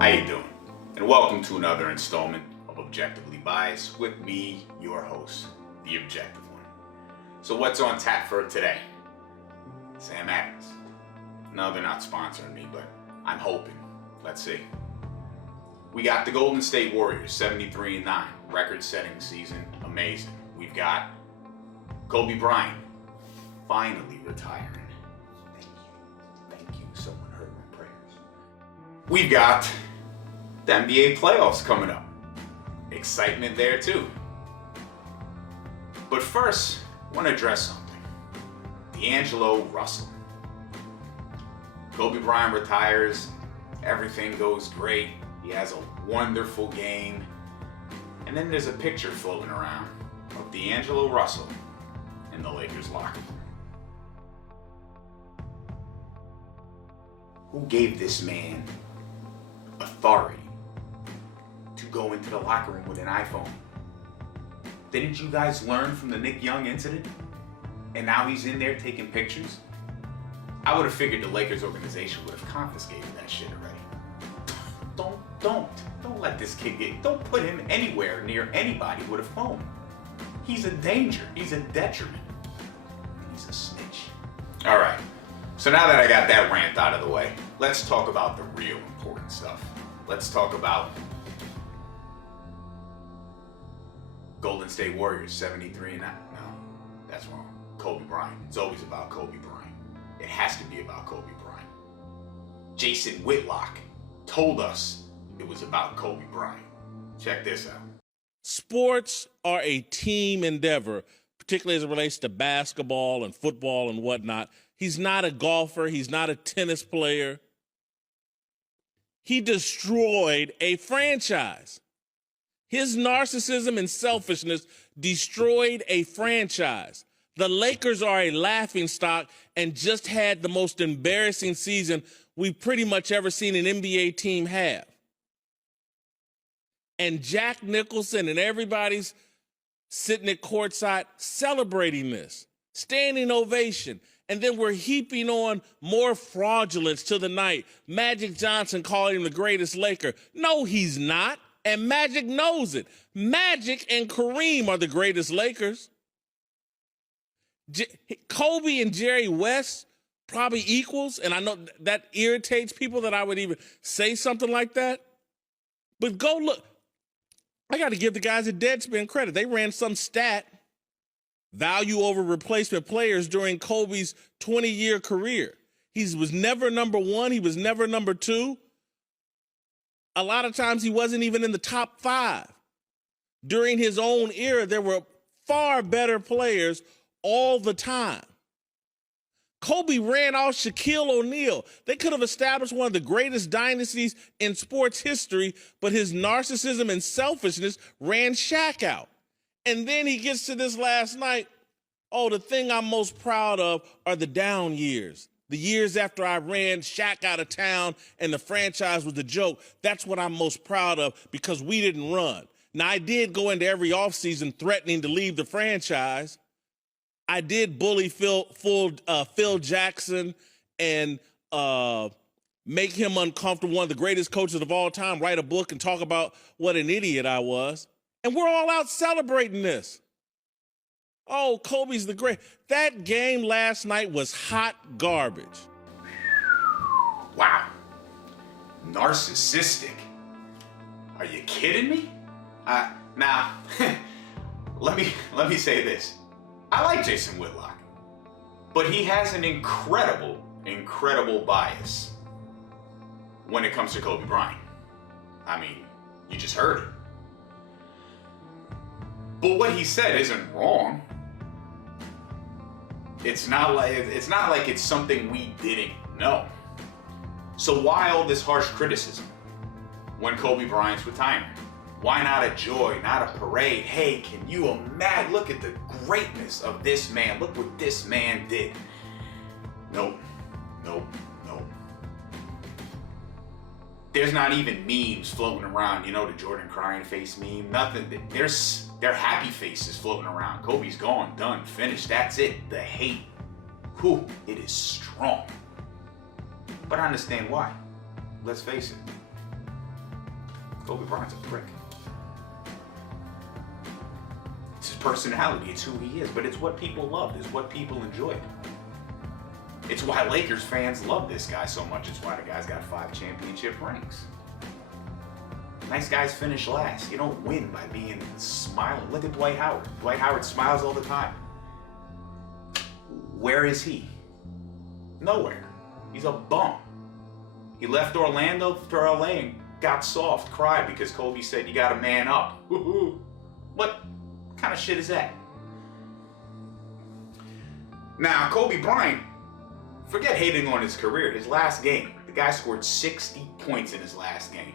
How you doing? And welcome to another installment of Objectively Biased with me, your host, the Objective One. So what's on tap for today? Sam Adams. No, they're not sponsoring me, but I'm hoping. Let's see. We got the Golden State Warriors, 73-9, record-setting season, amazing. We've got Kobe Bryant finally retiring. Thank you. Someone heard my prayers. We've got the NBA playoffs coming up. Excitement there too. But first, I want to address something. D'Angelo Russell. Kobe Bryant retires, everything goes great, he has a wonderful game, and then there's a picture floating around of D'Angelo Russell in the Lakers locker room. Who gave this man authority to go into the locker room with an iPhone? Didn't you guys learn from the Nick Young incident? And now he's in there taking pictures? I would have figured the Lakers organization would have confiscated that shit already. Don't let this kid don't put him anywhere near anybody with a phone. He's a danger, he's a detriment. He's a snitch. All right, so now that I got that rant out of the way, let's talk about the real important stuff. Let's talk about Golden State Warriors, 73-9. No, that's wrong. Kobe Bryant. It's always about Kobe Bryant. It has to be about Kobe Bryant. Jason Whitlock told us it was about Kobe Bryant. Check this out. Sports are a team endeavor, particularly as it relates to basketball and football and whatnot. He's not a golfer. He's not a tennis player. He destroyed a franchise. His narcissism and selfishness destroyed a franchise. The Lakers are a laughingstock and just had the most embarrassing season we've pretty much ever seen an NBA team have. And Jack Nicholson and everybody's sitting at courtside celebrating this, standing ovation. And then we're heaping on more fraudulence to the night. Magic Johnson calling him the greatest Laker. No, he's not. And Magic knows it. Magic and Kareem are the greatest Lakers. Kobe and Jerry West probably equals, and I know that irritates people that I would even say something like that. But go look. I got to give the guys at Deadspin credit. They ran some stat, value over replacement players during Kobe's 20-year career. He was never number one. He was never number two. A lot of times he wasn't even in the top five. During his own era, there were far better players all the time. Kobe ran off Shaquille O'Neal. They could have established one of the greatest dynasties in sports history, but his narcissism and selfishness ran Shaq out. And then he gets to this last night. Oh, the thing I'm most proud of are the down years. The years after I ran Shaq out of town and the franchise was a joke. That's what I'm most proud of because we didn't run. Now, I did go into every offseason threatening to leave the franchise. I did bully Phil Jackson and make him uncomfortable, one of the greatest coaches of all time, write a book and talk about what an idiot I was. And we're all out celebrating this. Oh, Kobe's the great. That game last night was hot garbage. Wow. Narcissistic. Are you kidding me? Now, let me say this. I like Jason Whitlock, but he has an incredible bias when it comes to Kobe Bryant. I mean, you just heard it. But what he said isn't wrong. It's not like it's something we didn't know. So why all this harsh criticism when Kobe Bryant's retiring? Why not a joy, not a parade? Hey, can you imagine? Look at the greatness of this man. Look what this man did. Nope. There's not even memes floating around, you know, the Jordan crying face meme. Nothing. They're happy faces floating around. Kobe's gone, done, finished. That's it. The hate. Whew, it is strong. But I understand why. Let's face it. Kobe Bryant's a prick. It's his personality, it's who he is, but it's what people loved, it's what people enjoyed. It's why Lakers fans love this guy so much. It's why the guy's got 5 championship rings. Nice guys finish last. You don't win by being smiling. Look at Dwight Howard. Dwight Howard smiles all the time. Where is he? Nowhere. He's a bum. He left Orlando for LA and got soft, cried because Kobe said, you gotta man up. What kind of shit is that? Now, Kobe Bryant, forget hating on his career. His last game, the guy scored 60 points in his last game.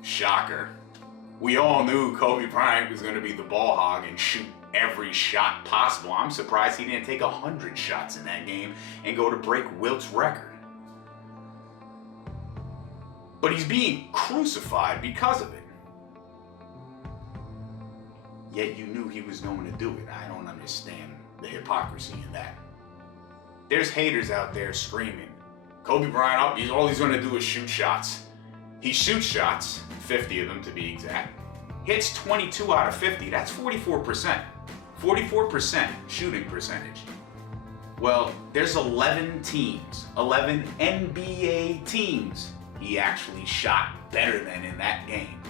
Shocker. We all knew Kobe Bryant was going to be the ball hog and shoot every shot possible. I'm surprised he didn't take 100 shots in that game and go to break Wilt's record. But he's being crucified because of it. Yet you knew he was going to do it. I don't understand the hypocrisy in that. There's haters out there screaming, Kobe Bryant, all he's going to do is shoot shots. He shoots shots, 50 of them to be exact, hits 22 out of 50, that's 44%. 44% shooting percentage. Well, there's 11 teams, 11 NBA teams he actually shot better than in that game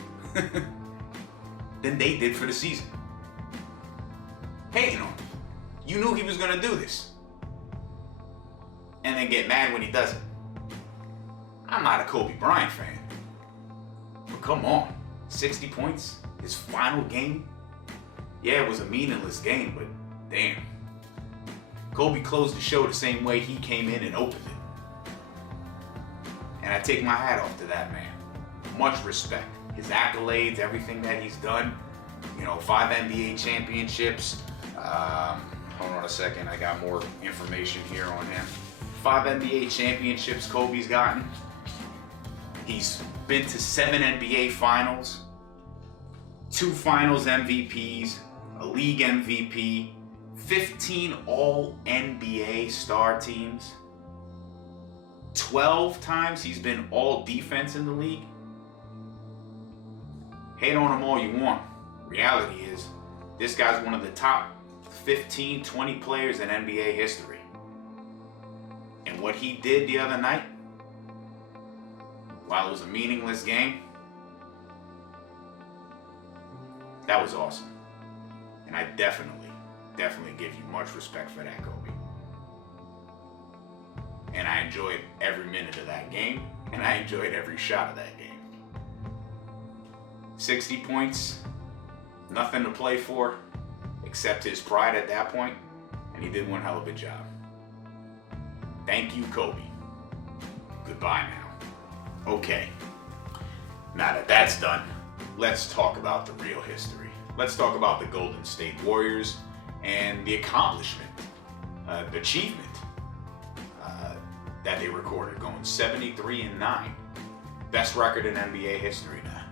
than they did for the season. Hating on him. You knew he was going to do this. And then get mad when he doesn't. I'm not a Kobe Bryant fan. But come on, 60 points, his final game? Yeah, it was a meaningless game, but damn. Kobe closed the show the same way he came in and opened it. And I take my hat off to that man. Much respect. His accolades, everything that he's done. 5 NBA championships. Hold on a second, I got more information here on him. 5 NBA championships Kobe's gotten. He's been to 7 NBA finals, 2 finals MVPs, a league MVP, 15 all-NBA star teams. 12 times he's been all defense in the league. Hate on him all you want. Reality is, this guy's one of the top 15, 20 players in NBA history. And what he did the other night, while it was a meaningless game, that was awesome. And I definitely give you much respect for that, Kobe. And I enjoyed every minute of that game, and I enjoyed every shot of that game. 60 points, nothing to play for, except his pride at that point, and he did one hell of a job. Thank you, Kobe. Goodbye now. Okay, now that that's done, let's talk about the real history. Let's talk about the Golden State Warriors and the accomplishment, the achievement that they recorded, going 73-9. Best record in NBA history now.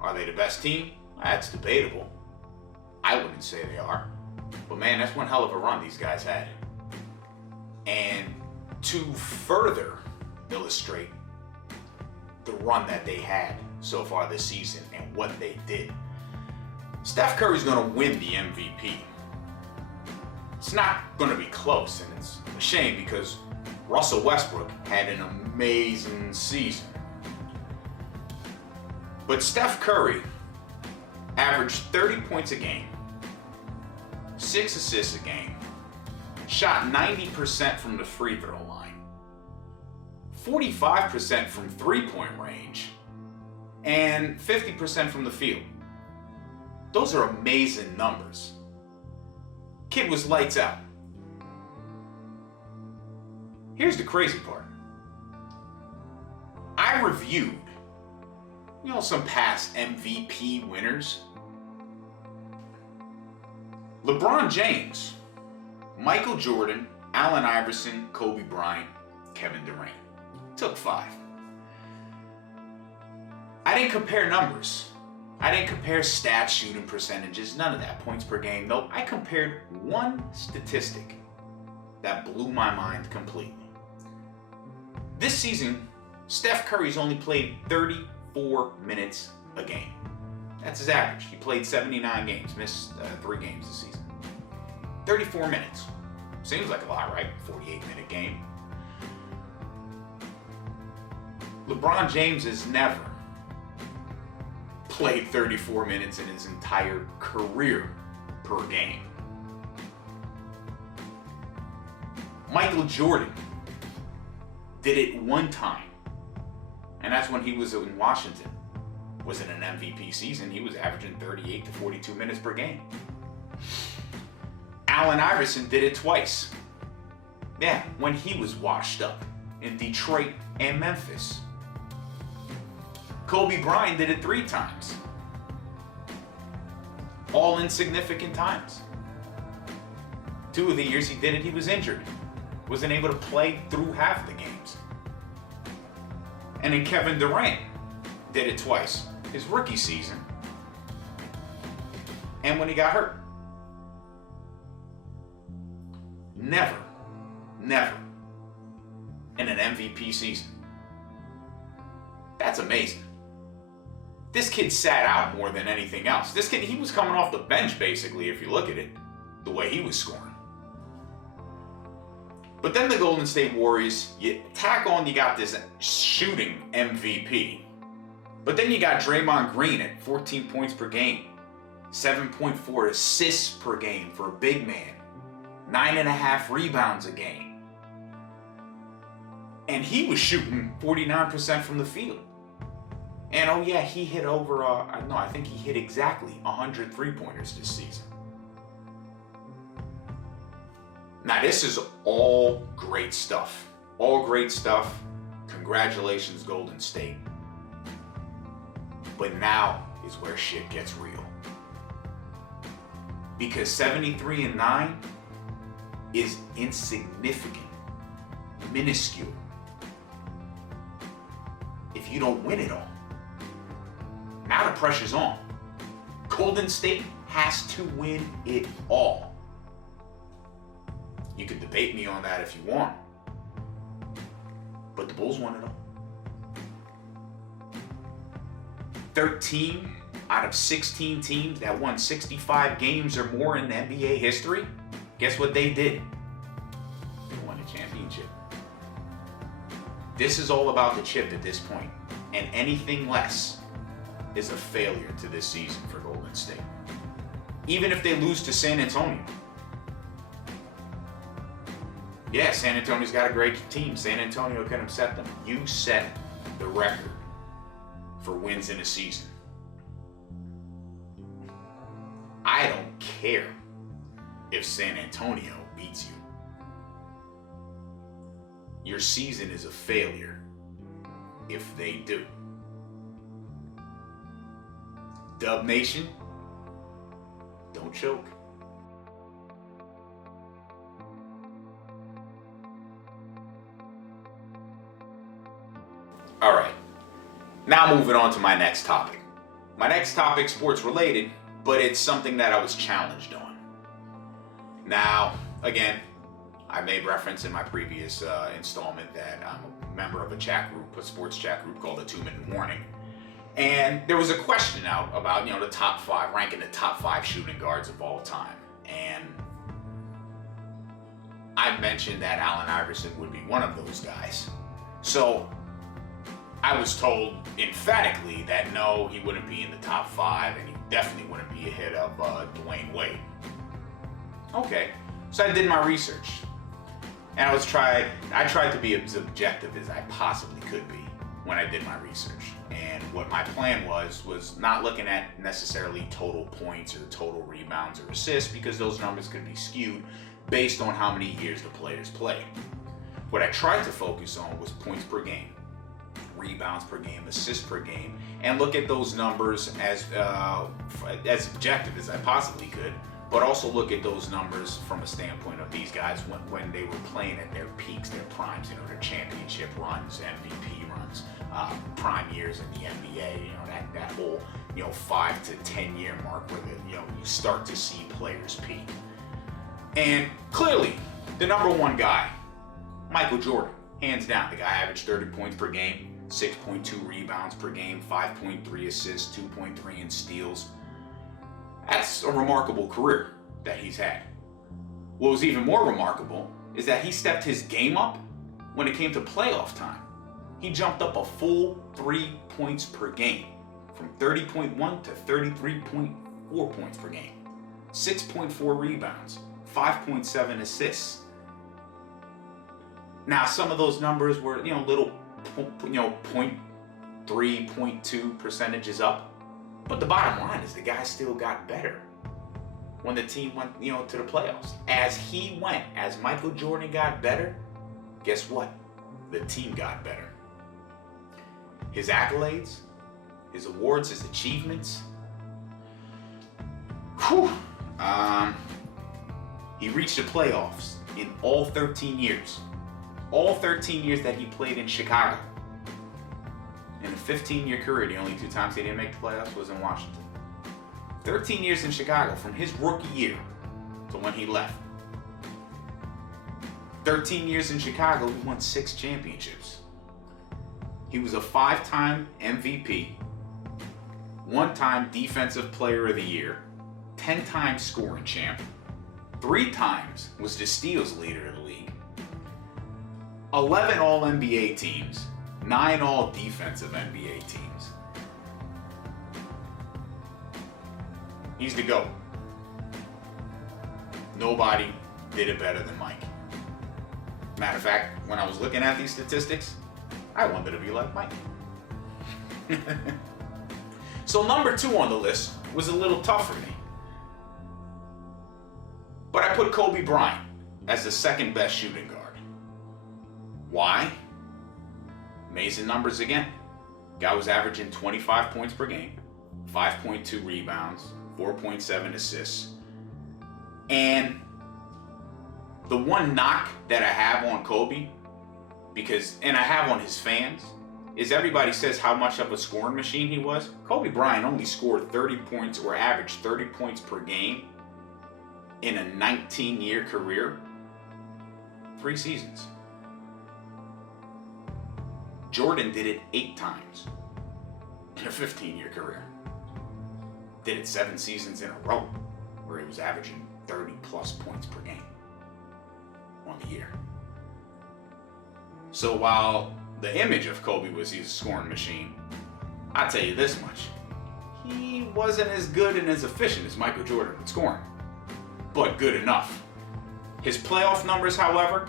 Are they the best team? That's debatable. I wouldn't say they are. But man, that's one hell of a run these guys had. And to further illustrate the run that they had so far this season and what they did, Steph Curry's going to win the MVP. It's not going to be close, and it's a shame because Russell Westbrook had an amazing season. But Steph Curry averaged 30 points a game, 6 assists a game, shot 90% from the free throw line, 45% from three-point range, and 50% from the field. Those are amazing numbers. Kid was lights out. Here's the crazy part. I reviewed, some past MVP winners. LeBron James, Michael Jordan, Allen Iverson, Kobe Bryant, Kevin Durant. Took 5. I didn't compare numbers. I didn't compare stats, shooting percentages, none of that, points per game. Nope, I compared one statistic that blew my mind completely. This season, Steph Curry's only played 34 minutes a game. That's his average. He played 79 games, missed 3 games this season. 34 minutes. Seems like a lot, right? 48-minute game. LeBron James has never played 34 minutes in his entire career per game. Michael Jordan did it one time, and that's when he was in Washington. Was in an MVP season, he was averaging 38 to 42 minutes per game. Allen Iverson did it twice. Yeah, when he was washed up in Detroit and Memphis. Kobe Bryant did it 3 times. All insignificant times. 2 of the years he did it, he was injured. Wasn't able to play through half the games. And then Kevin Durant did it twice. His rookie season. And when he got hurt. Never in an MVP season. That's amazing. This kid sat out more than anything else. This kid, he was coming off the bench basically, if you look at it, the way he was scoring. But then the Golden State Warriors, you tack on, you got this shooting MVP. But then you got Draymond Green at 14 points per game, 7.4 assists per game for a big man, 9.5 rebounds a game. And he was shooting 49% from the field. And oh yeah, he hit over, I think he hit exactly 100 3-pointers this season. Now this is all great stuff. All great stuff. Congratulations, Golden State. But now is where shit gets real. Because 73-9 is insignificant, minuscule, if you don't win it all. Now the pressure's on. Golden State has to win it all. You can debate me on that if you want. But the Bulls won it all. 13 out of 16 teams that won 65 games or more in NBA history, guess what they did? They won a championship. This is all about the chip at this point, and anything less is a failure to this season for Golden State. Even if they lose to San Antonio. Yeah, San Antonio's got a great team. San Antonio can upset them. You set the record for wins in a season. I don't care if San Antonio beats you. Your season is a failure if they do. Dub Nation, don't choke. All right, now moving on to my next topic. My next topic, sports related, but it's something that I was challenged on. Now, again, I made reference in my previous installment that I'm a member of a chat group, a sports chat group called the 2-Minute Warning. And there was a question out about, the top 5, ranking the top 5 shooting guards of all time. And I mentioned that Allen Iverson would be one of those guys. So I was told emphatically that no, he wouldn't be in the top 5, and he definitely wouldn't be ahead of Dwayne Wade. Okay, so I did my research. And I tried to be as objective as I possibly could be when I did my research. And what my plan was not looking at necessarily total points or total rebounds or assists, because those numbers could be skewed based on how many years the players played. What I tried to focus on was points per game, rebounds per game, assists per game, and look at those numbers as objective as I possibly could, but also look at those numbers from a standpoint of these guys when they were playing at their peaks, their primes, their championship runs, MVP runs, prime years in the NBA, that whole 5 to 10 year mark where you start to see players peak. And clearly, the number one guy, Michael Jordan, hands down, the guy averaged 30 points per game, 6.2 rebounds per game, 5.3 assists, 2.3 in steals. That's a remarkable career that he's had. What was even more remarkable is that he stepped his game up when it came to playoff time. He jumped up a full 3 points per game, from 30.1 to 33.4 points per game, 6.4 rebounds, 5.7 assists. Now, some of those numbers were, little, 0.3, 0.2 percentages up. But the bottom line is the guy still got better when the team went, to the playoffs. As Michael Jordan got better, guess what? The team got better. His accolades, his awards, his achievements. He reached the playoffs in all 13 years. All 13 years that he played in Chicago. In a 15-year career, the only 2 times he didn't make the playoffs was in Washington. 13 years in Chicago, from his rookie year to when he left. 13 years in Chicago, he won 6 championships. He was a 5-time MVP, 1-time Defensive Player of the Year, 10-time scoring champ, 3 times was the steals leader of the league, 11 All-NBA teams, 9 All-Defensive NBA teams. He's the GOAT. Nobody did it better than Mike. Matter of fact, when I was looking at these statistics, I wanted to be like Mike. So number 2 on the list was a little tough for me. But I put Kobe Bryant as the second best shooting guard. Why? Amazing numbers again. Guy was averaging 25 points per game, 5.2 rebounds, 4.7 assists. And the one knock that I have on Kobe, and I have on his fans, is everybody says how much of a scoring machine he was. Kobe Bryant only scored 30 points or averaged 30 points per game in a 19-year career. 3 seasons. Jordan did it 8 times in a 15-year career. Did it 7 seasons in a row where he was averaging 30 plus points per game on the year. So while the image of Kobe was he's a scoring machine, I'll tell you this much. He wasn't as good and as efficient as Michael Jordan at scoring, but good enough. His playoff numbers, however,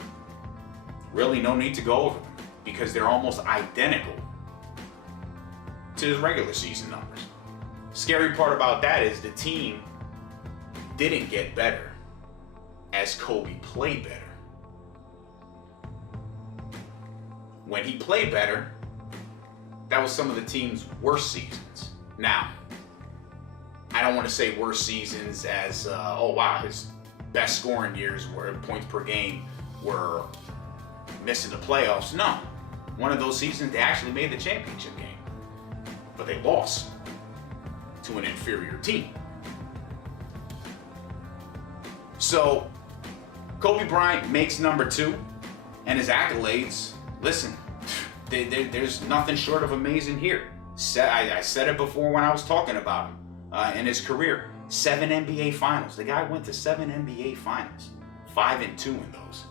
really no need to go over them because they're almost identical to his regular season numbers. Scary part about that is the team didn't get better as Kobe played better. When he played better, that was some of the team's worst seasons. Now, I don't want to say worst seasons as, his best scoring years where points per game were missing the playoffs. No. One of those seasons, they actually made the championship game. But they lost to an inferior team. So, Kobe Bryant makes number 2, and his accolades, listen, there's nothing short of amazing here. I said it before when I was talking about him in his career. 7 NBA Finals. The guy went to 7 NBA Finals. 5-2 in those.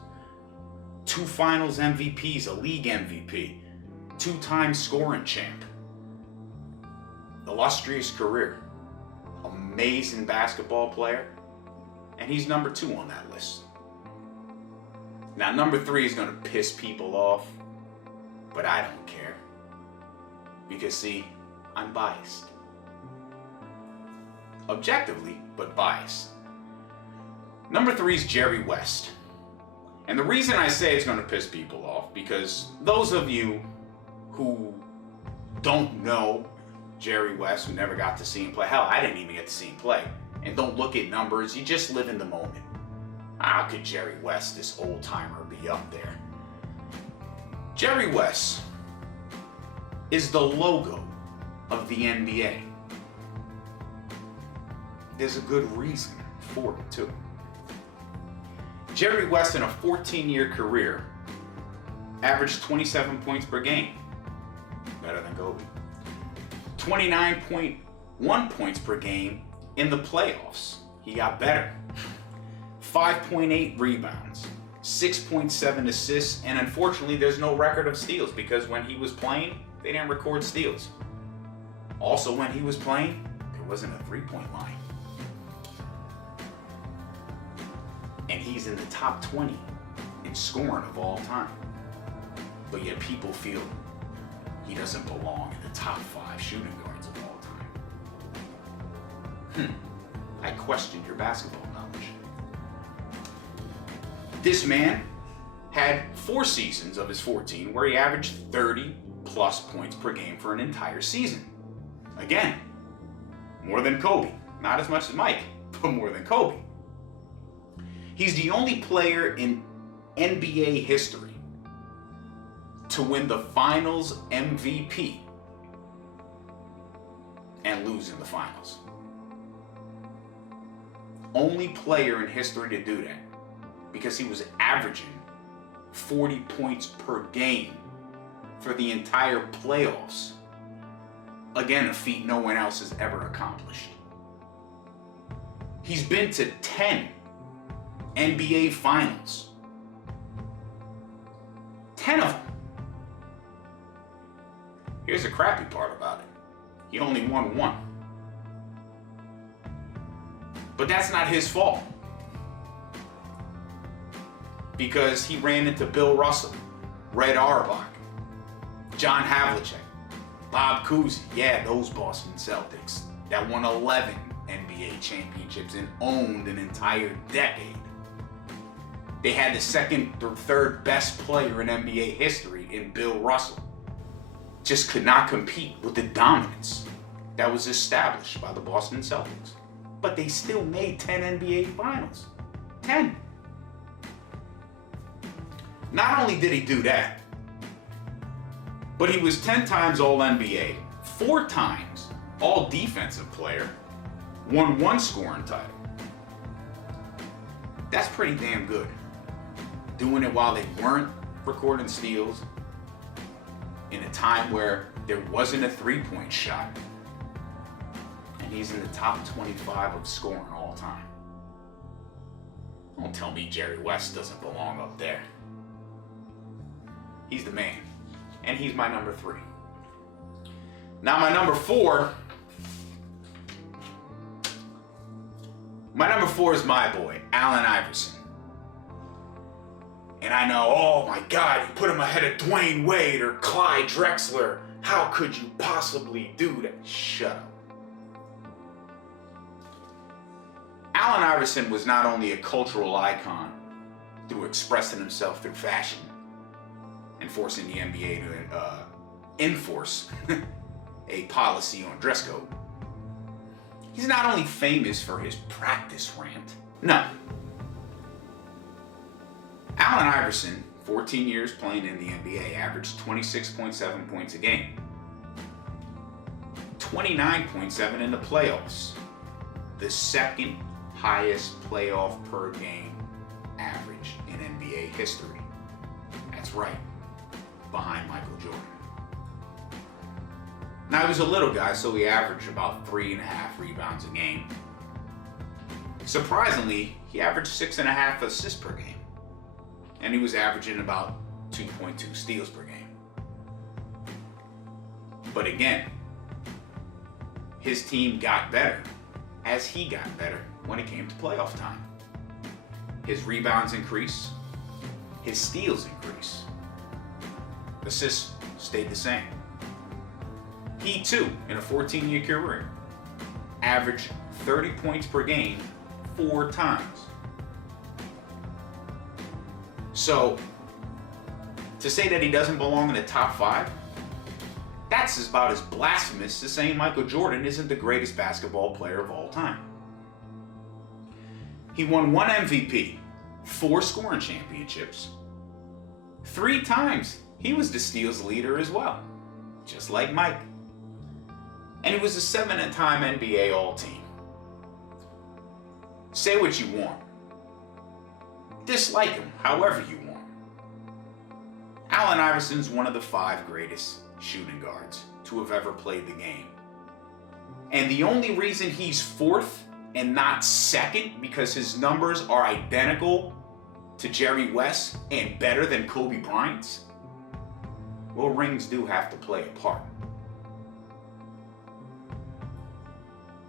2 Finals MVPs, a league MVP. 2-time scoring champ. Illustrious career. Amazing basketball player. And he's number 2 on that list. Now, number 3 is going to piss people off, but I don't care. Because, see, I'm biased. Objectively, but biased. Number 3 is Jerry West. And the reason I say it's going to piss people off, because those of you who don't know Jerry West, who never got to see him play, hell, I didn't even get to see him play, and don't look at numbers, you just live in the moment. How could Jerry West, this old timer, be up there? Jerry West is the logo of the NBA. There's a good reason for it, too. Jerry West, in a 14-year career, averaged 27 points per game, better than Kobe. 29.1 points per game in the playoffs. He got better. 5.8 rebounds, 6.7 assists, and unfortunately there's no record of steals because when he was playing, they didn't record steals. Also, when he was playing, there wasn't a three-point line. And he's in the top 20 in scoring of all time. But yet people feel he doesn't belong in the top 5 shooting guards of all time. I question your basketball knowledge. This man had 4 seasons of his 14 where he averaged 30 plus points per game for an entire season. Again, more than Kobe. Not as much as Mike, but more than Kobe. He's the only player in NBA history to win the Finals MVP and lose in the finals. Only player in history to do that, because he was averaging 40 points per game for the entire playoffs. Again, a feat no one else has ever accomplished. He's been to 10 NBA finals. 10 of them. Here's the crappy part about it. He only won 1. But that's not his fault. Because he ran into Bill Russell, Red Auerbach, John Havlicek, Bob Cousy. Yeah, those Boston Celtics that won 11 NBA championships and owned an entire decade. They had the second or third best player in NBA history in Bill Russell. Just could not compete with the dominance that was established by the Boston Celtics. But they still made 10 NBA finals. 10. Not only did he do that, but he was 10 times All-NBA, 4 times All-Defensive Player, won 1 scoring title. That's pretty damn good. Doing it while they weren't recording steals, in a time where there wasn't a three-point shot, and he's in the top 25 of scoring all time. Don't tell me Jerry West doesn't belong up there. He's the man, and he's my number 3. Now my number 4. My number 4 is my boy, Allen Iverson. And I know, oh my God, you put him ahead of Dwayne Wade or Clyde Drexler. How could you possibly do that? Shut up. Allen Iverson was not only a cultural icon through expressing himself through fashion and forcing the NBA to enforce a policy on dress code. He's not only famous for his practice rant. No. Allen Iverson, 14 years playing in the NBA, averaged 26.7 points a game. 29.7 in the playoffs. The second highest playoff per game average in NBA history. That's right, behind Michael Jordan. Now, he was a little guy, so he averaged about 3.5 rebounds a game. Surprisingly, he averaged 6.5 assists per game. And he was averaging about 2.2 steals per game. But again, his team got better as he got better when it came to playoff time. His rebounds increased, his steals increased. Assists stayed the same. He too, in a 14-year career, averaged 30 points per game 4 times. So, to say that he doesn't belong in the top 5, that's about as blasphemous as saying Michael Jordan isn't the greatest basketball player of all time. He won 1 MVP, 4 scoring championships. 3 times he was the steals leader as well, just like Mike. And he was a 7-time NBA All-Team. Say what you want. Dislike him however you want. Allen Iverson's one of the 5 greatest shooting guards to have ever played the game. And the only reason he's fourth and not second, because his numbers are identical to Jerry West and better than Kobe Bryant's, well, rings do have to play a part.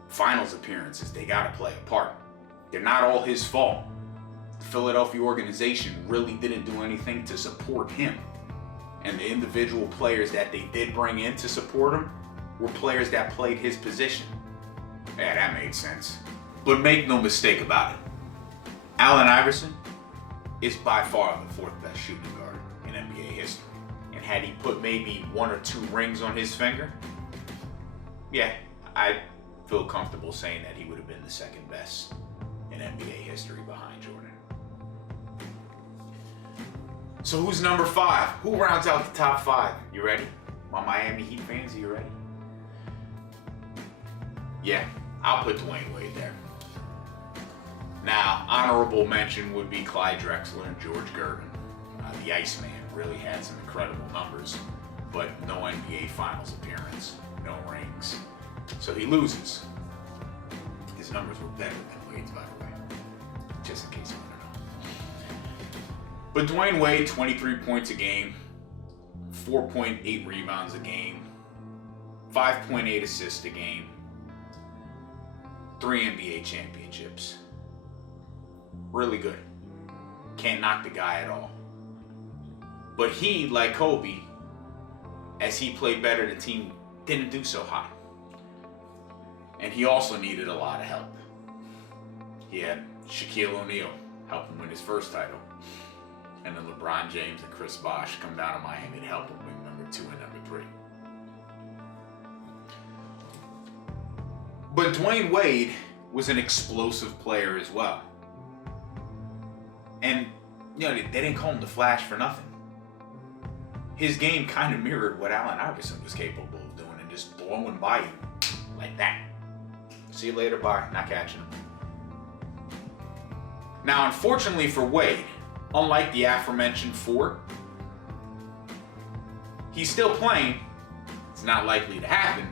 Finals appearances, they gotta play a part. They're not all his fault. The Philadelphia organization really didn't do anything to support him. And the individual players that they did bring in to support him were players that played his position. Yeah, that made sense. But make no mistake about it, Allen Iverson is by far the fourth best shooting guard in NBA history. And had he put maybe 1 or 2 rings on his finger, yeah, I feel comfortable saying that he would have been the second best in NBA history behind Jordan. So who's number 5? Who rounds out the top 5? You ready? My Miami Heat fans, are you ready? Yeah, I'll put Dwayne Wade there. Now, honorable mention would be Clyde Drexler and George Gervin. The Iceman really had some incredible numbers, but no NBA Finals appearance, no rings. So he loses. His numbers were better than Wade's, by the way, just in case you want to know. But Dwayne Wade, 23 points a game, 4.8 rebounds a game, 5.8 assists a game, 3 NBA championships. Really good. Can't knock the guy at all. But he, like Kobe, as he played better, the team didn't do so hot. And he also needed a lot of help. He had Shaquille O'Neal help him win his first title. And then LeBron James and Chris Bosh come down to Miami to help him win number 2 and number 3. But Dwayne Wade was an explosive player as well. And, you know, they didn't call him the Flash for nothing. His game kind of mirrored what Allen Iverson was capable of doing and just blowing by you like that. See you later, bye. Not catching him. Now, unfortunately for Wade, unlike the aforementioned 4, he's still playing. It's not likely to happen,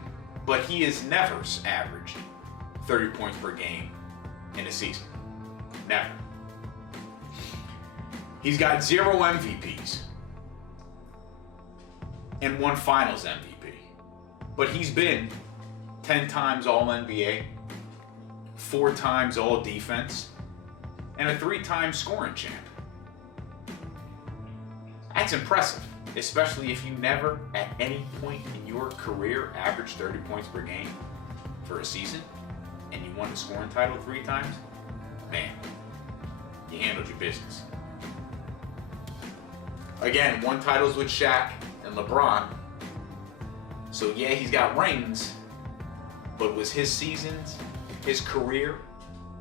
but he has never averaged 30 points per game in a season. Never. He's got 0 MVPs and 1 Finals MVP. But he's been 10 times All-NBA, 4 times All-Defense, and a 3-time scoring champ. That's impressive, especially if you never, at any point in your career, averaged 30 points per game for a season, and you won the scoring title 3 times. Man, you handled your business. Again, 1 titles with Shaq and LeBron. So yeah, he's got rings, but was his seasons, his career,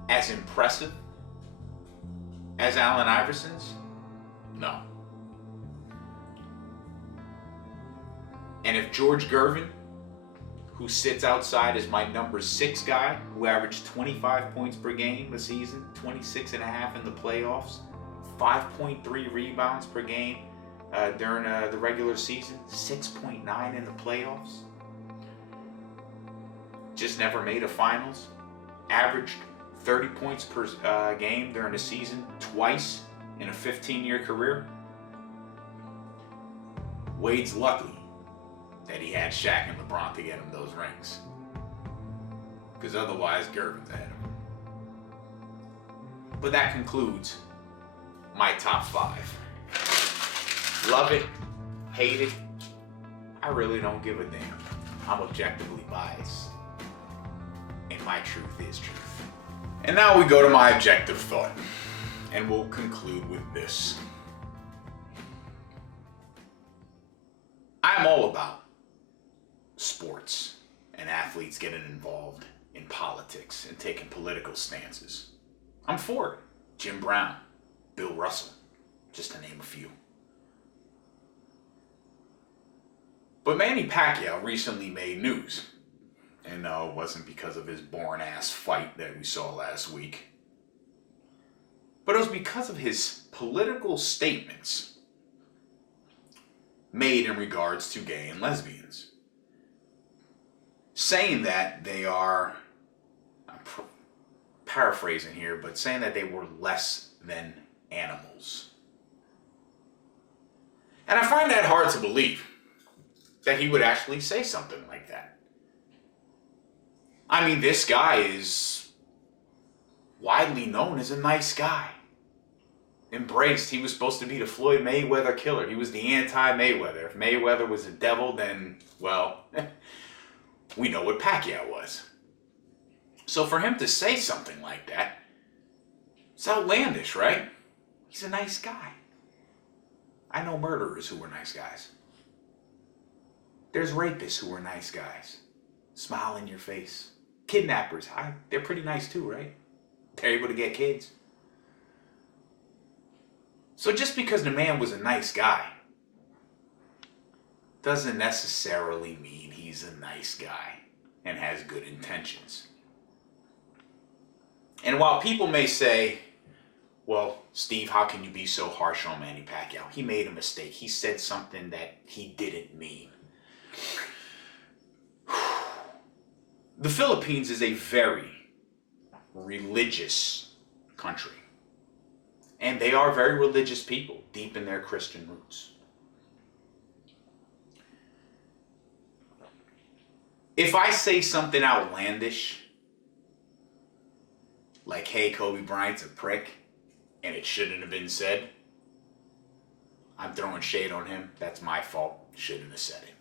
as impressive as Allen Iverson's? No. And if George Gervin, who sits outside as my number 6 guy, who averaged 25 points per game a season, 26.5 in the playoffs, 5.3 rebounds per game during the regular season, 6.9 in the playoffs, just never made a finals, averaged 30 points per game during the season twice in a 15-year career. Wade's lucky that he had Shaq and LeBron to get him those rings, because otherwise Gervin's ahead of him. But that concludes my top 5. Love it, hate it, I really don't give a damn. I'm objectively biased, and my truth is truth. And now we go to my objective thought, and we'll conclude with this. I'm all about sports and athletes getting involved in politics and taking political stances. I'm for it. Jim Brown, Bill Russell, just to name a few. But Manny Pacquiao recently made news. And no, it wasn't because of his boring-ass fight that we saw last week. But it was because of his political statements. made in regards to gay and lesbians, saying that they are, I'm paraphrasing here, but saying that they were less than animals. And I find that hard to believe, that he would actually say something like that. I mean, this guy is widely known as a nice guy. Embraced, he was supposed to be the Floyd Mayweather killer. He was the anti-Mayweather. If Mayweather was a devil, then, well, we know what Pacquiao was. So for him to say something like that, it's outlandish, right? He's a nice guy. I know murderers who were nice guys. There's rapists who were nice guys. Smile in your face. Kidnappers, they're pretty nice too, right? They're able to get kids. So just because the man was a nice guy doesn't necessarily mean he's a nice guy and has good intentions. And while people may say, well, Steve, how can you be so harsh on Manny Pacquiao? He made a mistake. He said something that he didn't mean. The Philippines is a very religious country. And they are very religious people, deep in their Christian roots. If I say something outlandish, like, hey, Kobe Bryant's a prick, and it shouldn't have been said, I'm throwing shade on him. That's my fault. Shouldn't have said it.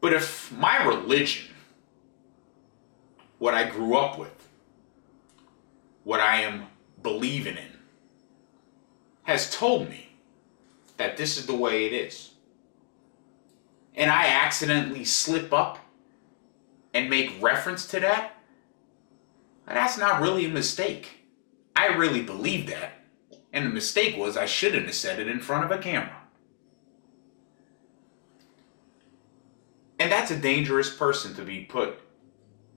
But if my religion, what I grew up with, what I am believing in, has told me that this is the way it is, and I accidentally slip up and make reference to that, that's not really a mistake. I really believe that, and the mistake was I shouldn't have said it in front of a camera. And that's a dangerous person to be put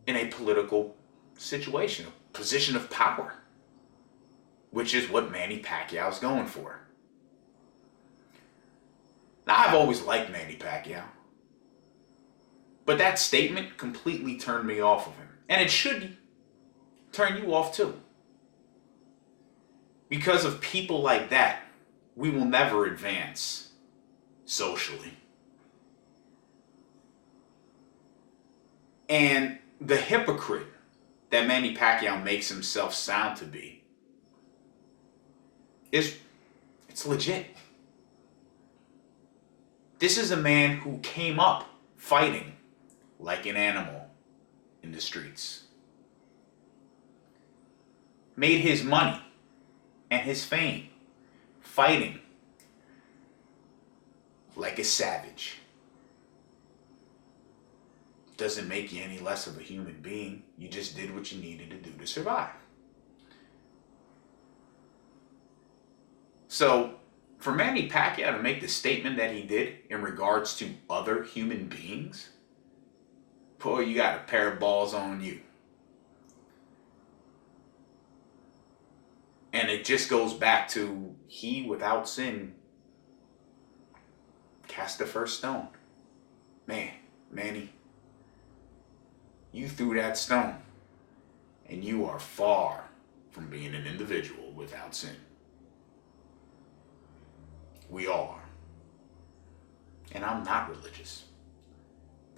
in a political situation, a position of power, which is what Manny Pacquiao's going for. Now, I've always liked Manny Pacquiao, but that statement completely turned me off of him. And it should turn you off too. Because of people like that, we will never advance socially. And the hypocrite that Manny Pacquiao makes himself sound to be it's legit. This is a man who came up fighting like an animal in the streets. Made his money and his fame fighting like a savage. Doesn't make you any less of a human being. You just did what you needed to do to survive. So, for Manny Pacquiao to make the statement that he did in regards to other human beings, boy, you got a pair of balls on you. And it just goes back to he, without sin, cast the first stone. Man, Manny, you threw that stone, and you are far from being an individual without sin. We all are. And I'm not religious,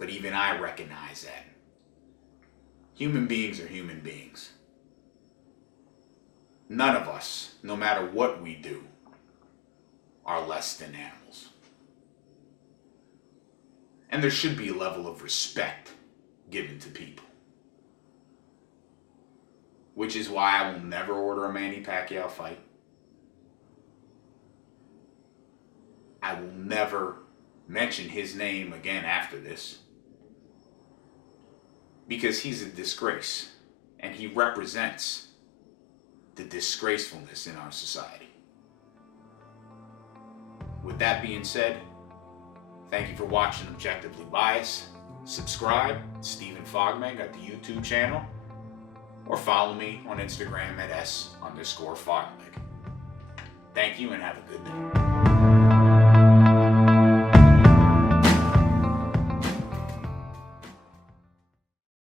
but even I recognize that. Human beings are human beings. None of us, no matter what we do, are less than animals. And there should be a level of respect given to people. Which is why I will never order a Manny Pacquiao fight. I will never mention his name again after this. Because he's a disgrace. And he represents the disgracefulness in our society. With that being said, thank you for watching Objectively Biased. Subscribe, Stephen Fogmeg at the YouTube channel, or follow me on Instagram at @s_Fogmeg. Thank you and have a good day.